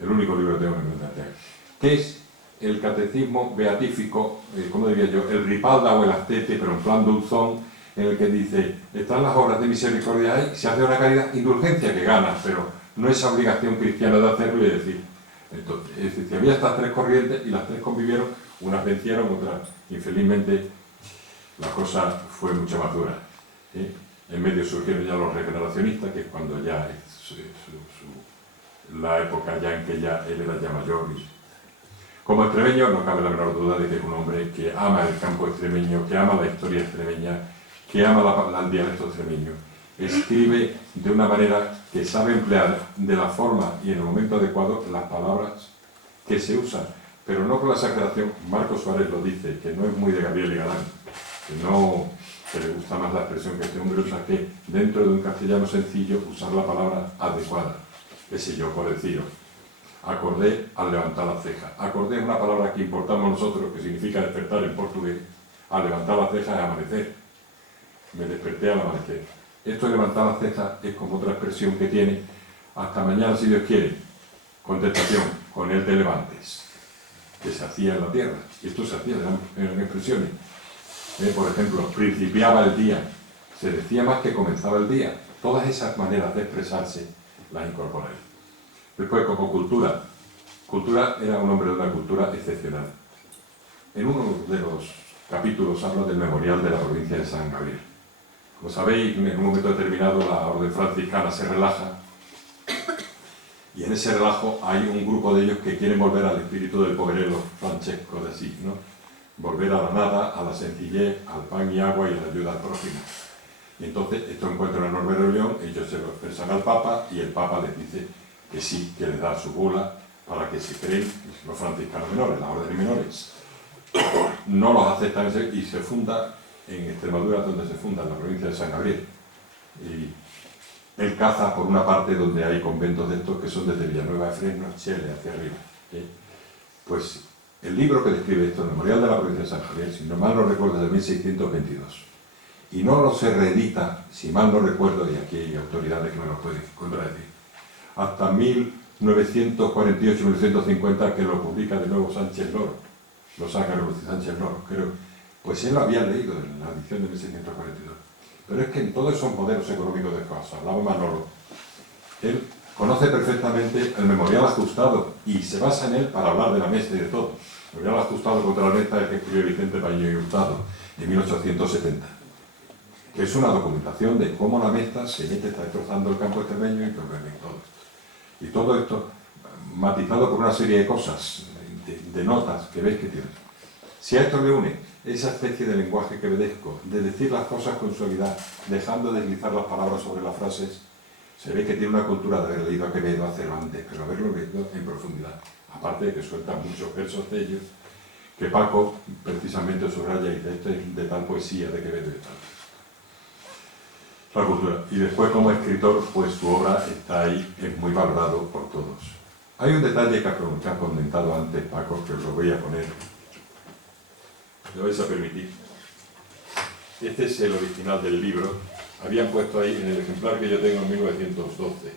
El único libro que tengo de la imprenta de Arteaga. Que es el catecismo beatífico, ¿cómo diría yo? El Ripalda o el Astete, pero en plan dulzón, en el que dice, están las obras de misericordia ahí, se hace una caridad, indulgencia que gana, pero no es obligación cristiana de hacerlo y decir. Entonces, es decir, había estas tres corrientes y las tres convivieron, unas vencieron, otras, infelizmente, la cosa fue mucho más dura. En medio surgieron ya los regeneracionistas, que es cuando ya es la época ya en que ya él era ya mayor. Como extremeño, no cabe la menor duda de que es un hombre que ama el campo extremeño, que ama la historia extremeña, que ama el dialecto extremeño. Escribe de una manera que sabe emplear de la forma y en el momento adecuado las palabras que se usan, pero no con la exageración. Marcos Suárez lo dice, que no es muy de Gabriel y Galán, que le gusta más la expresión que este hombre usa, que dentro de un castellano sencillo usar la palabra adecuada. Qué sé yo, por deciros, acordé al levantar la ceja. Acordé es una palabra que importamos nosotros, que significa despertar en portugués. Al levantar la ceja es amanecer. Me desperté al amanecer. Esto de levantar la ceja es como otra expresión que tiene, hasta mañana si Dios quiere. Contestación, con él te levantes, que se hacía en la tierra. Y esto se hacía, eran expresiones. Por ejemplo, principiaba el día, se decía más que comenzaba el día. Todas esas maneras de expresarse las incorporé. Después, como cultura. Cultura era un hombre de una cultura excepcional. En uno de los capítulos habla del memorial de la provincia de San Gabriel. Como sabéis, en un momento determinado la orden franciscana se relaja y en ese relajo hay un grupo de ellos que quieren volver al espíritu del poverello Francesco de Asís, ¿no? Volver a la nada, a la sencillez, al pan y agua y a la ayuda al prójimo. Y entonces esto encuentra una enorme reunión, ellos se lo expresan al Papa y el Papa les dice que sí, que les da su bula para que se creen los franciscanos menores, las órdenes menores. No los aceptan y se funda en Extremadura, donde se funda en la provincia de San Gabriel. Y él caza por una parte donde hay conventos de estos que son desde Villanueva de Fresno, Chile, hacia arriba. Pues el libro que describe esto, el Memorial de la provincia de San Gabriel, si no mal no recuerdo, es de 1622. Y no lo se reedita, si mal no recuerdo, y aquí hay autoridades que me lo pueden contradecir, hasta 1948-1950, que lo publica de nuevo Sánchez Loro. Lo saca Sánchez Loro, creo. Pues él lo había leído en la edición de 1642. Pero es que en todos esos modelos económicos de cosas, hablaba Manolo, él conoce perfectamente el memorial ajustado y se basa en él para hablar de la mesa y de todo. El memorial ajustado contra la mesa es que escribió Vicente Paño y Hurtado en 1870. Que es una documentación de cómo la mesa se mete, está destrozando el campo extremeño y todo esto. Y todo esto matizado por una serie de cosas, de notas que veis que tiene. Si a esto le une esa especie de lenguaje quevedesco, de decir las cosas con suavidad, dejando deslizar las palabras sobre las frases, se ve que tiene una cultura de haber leído a Quevedo a Cervantes, pero haberlo leído en profundidad. Aparte de que suelta muchos versos de ellos, que Paco precisamente subraya y dice, esto es de tal poesía de Quevedo y tal. La cultura. Y después como escritor, pues su obra está ahí, es muy valorado por todos. Hay un detalle que ha comentado antes Paco, que os lo voy a poner. ¿Me vais a permitir? Este es el original del libro. Habían puesto ahí en el ejemplar que yo tengo en 1912.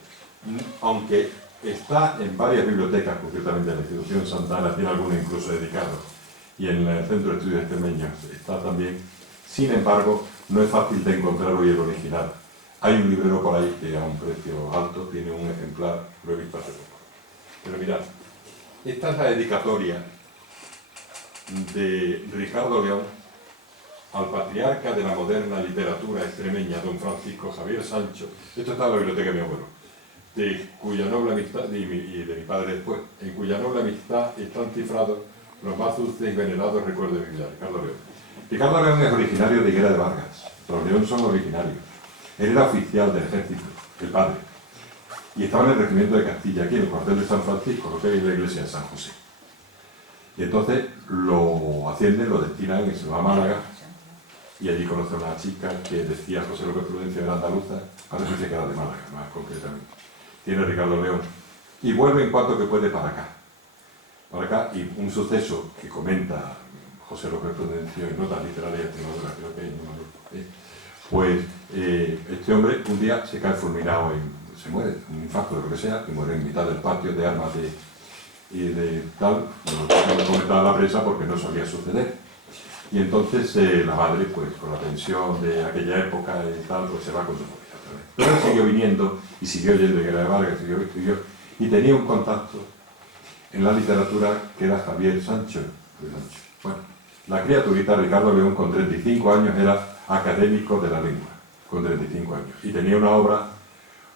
Aunque está en varias bibliotecas, concretamente en la institución Santana, tiene alguno incluso dedicado, y en el Centro de Estudios Extremeños está también. Sin embargo, no es fácil de encontrar hoy el original. Hay un librero por ahí que a un precio alto tiene un ejemplar, lo he visto hace poco. Pero mirad, esta es la dedicatoria de Ricardo León al patriarca de la moderna literatura extremeña, don Francisco Javier Sancho. Esto está en la biblioteca de mi abuelo, de cuya noble amistad, y de mi padre después, en cuya noble amistad están cifrados los más dulces y venerados recuerdos de mi vida, Ricardo León. Ricardo León es originario de Higuera de Vargas. Los León son originarios. Él era oficial del ejército, el padre, y estaba en el regimiento de Castilla, aquí en el cuartel de San Francisco, lo que hay en la iglesia de San José. Y entonces lo ascienden, lo destinan y se va a Málaga, y allí conoce a una chica que decía José López Prudencio era andaluza, parece que era de Málaga, más concretamente. Tiene Ricardo León. Y vuelve en cuanto que puede para acá. Y un suceso que comenta José López Prudencio en Notas Literarias de Extremadura, creo que pues este hombre un día se cae fulminado, se muere, un infarto de lo que sea, y muere en mitad del patio de armas de tal, no lo comentaba la prensa porque no solía suceder. Y entonces la madre, pues con la pensión de aquella época y tal, pues se va con su familia otra vez. Pero él siguió viniendo y siguió yendo a Higuera de Vargas, siguió, y tenía un contacto en la literatura que era Javier Sancho. Bueno, la criaturita Ricardo León con 35 años era académico de la lengua, con 35 años, y tenía una obra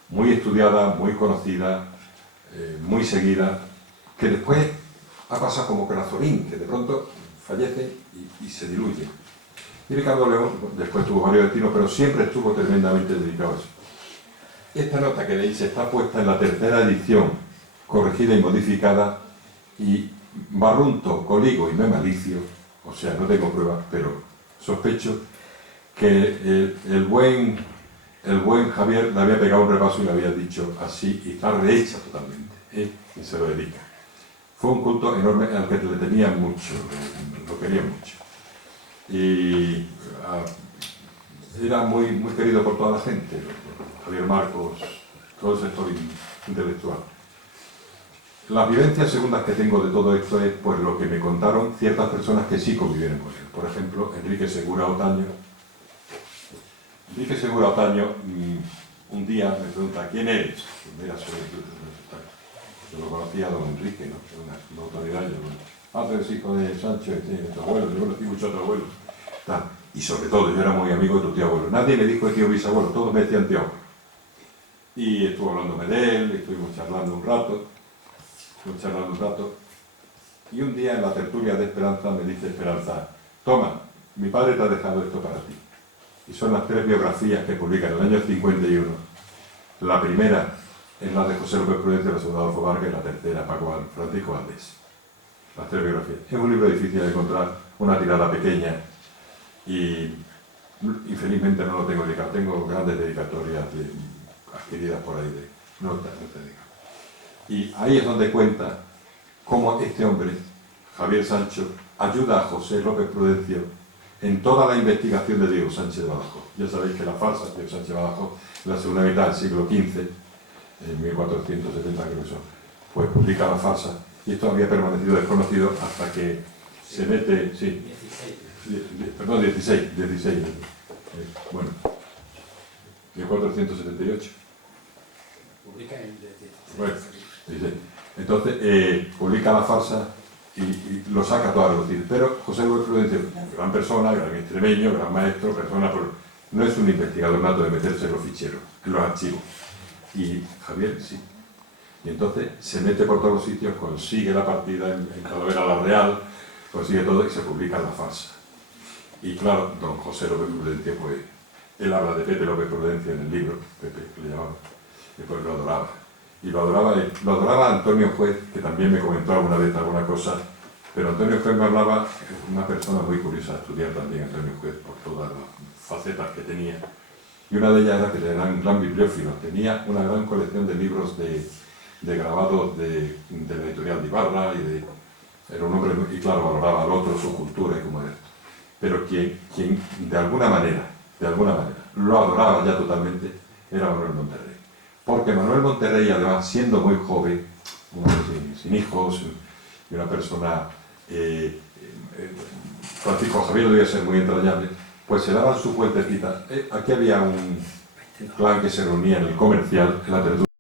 muy estudiada, muy conocida, muy seguida, que después ha pasado como Crazorín, que de pronto fallece y se diluye. Y Ricardo León después tuvo varios destinos, pero siempre estuvo tremendamente dedicado a eso. Esta nota que veis está puesta en la tercera edición, corregida y modificada, y barrunto, coligo y me malicio, o sea, no tengo pruebas, pero sospecho que el buen Javier le había pegado un repaso y le había dicho así, y está rehecha totalmente, y se lo dedica. Fue un culto enorme al que le tenían mucho, lo querían mucho. Y era muy, muy querido por toda la gente, Javier Marcos, todo el sector intelectual. Las vivencias segundas que tengo de todo esto es pues lo que me contaron ciertas personas que sí convivieron con él. Por ejemplo, Enrique Segura Otaño. Enrique Segura Otaño un día me pregunta, ¿quién eres? Mira, yo lo conocía a don Enrique, ¿no? Una autoridad. Tú eres hijo de Sancho, de tu abuelo, yo conocí mucho a tu abuelo. Tal. Y sobre todo, yo era muy amigo de tu tío abuelo. Nadie me dijo de tío bisabuelo, todos me decían tío abuelo. Y estuvo hablándome de él, estuvimos charlando un rato. Y un día en la tertulia de Esperanza me dice Esperanza, toma, mi padre te ha dejado esto para ti. Y son las 3 biografías que publica en el año 51. La primera es la de José López Prudencio, la segunda Adolfo Vargas, y la tercera Francisco Valdés. Las 3 biografías. Es un libro difícil de encontrar, una tirada pequeña, y infelizmente no lo tengo dedicado. Tengo grandes dedicatorias adquiridas por ahí de notas dedicadas. Y ahí es donde cuenta cómo este hombre, Javier Sancho, ayuda a José López Prudencio en toda la investigación de Diego Sánchez de Badajoz. Ya sabéis que la farsa de Diego Sánchez de Badajoz, en la segunda mitad del siglo XV, en 1470 creo que son, pues publica la farsa, y esto había permanecido desconocido hasta que se mete, sí, 16, bueno, 1478. Publica en Bueno, dice. Entonces, publica la farsa y lo saca todo a relucir. Pero José López Prudencio, gran persona, gran extremeño, gran maestro, persona, no es un investigador nato de meterse en los ficheros, en los archivos. Y Javier sí. Y entonces se mete por todos los sitios, consigue la partida en Talavera la Real, consigue todo y se publica la farsa. Y claro, don José López Prudencio, pues, él habla de Pepe López Prudencio en el libro, Pepe, que le llamaba, y pues lo adoraba. Y lo adoraba Antonio Juez, que también me comentó alguna vez alguna cosa, pero Antonio Juez me hablaba, una persona muy curiosa, estudiar también Antonio Juez por todas las facetas que tenía. Y una de ellas era que era un gran bibliófilo, tenía una gran colección de libros de grabados de la editorial de Ibarra, era un hombre, y claro, valoraba al otro, su cultura y cómo era. Pero quien de alguna manera, lo adoraba ya totalmente, era Manuel Monterrey. Porque Manuel Monterrey, además, siendo muy joven, un hombre sin hijos, y una persona, Francisco Javier debía ser muy entrañable, pues se daban su puentecita. Aquí había un clan que se reunía en el Comercial, en la tertulia.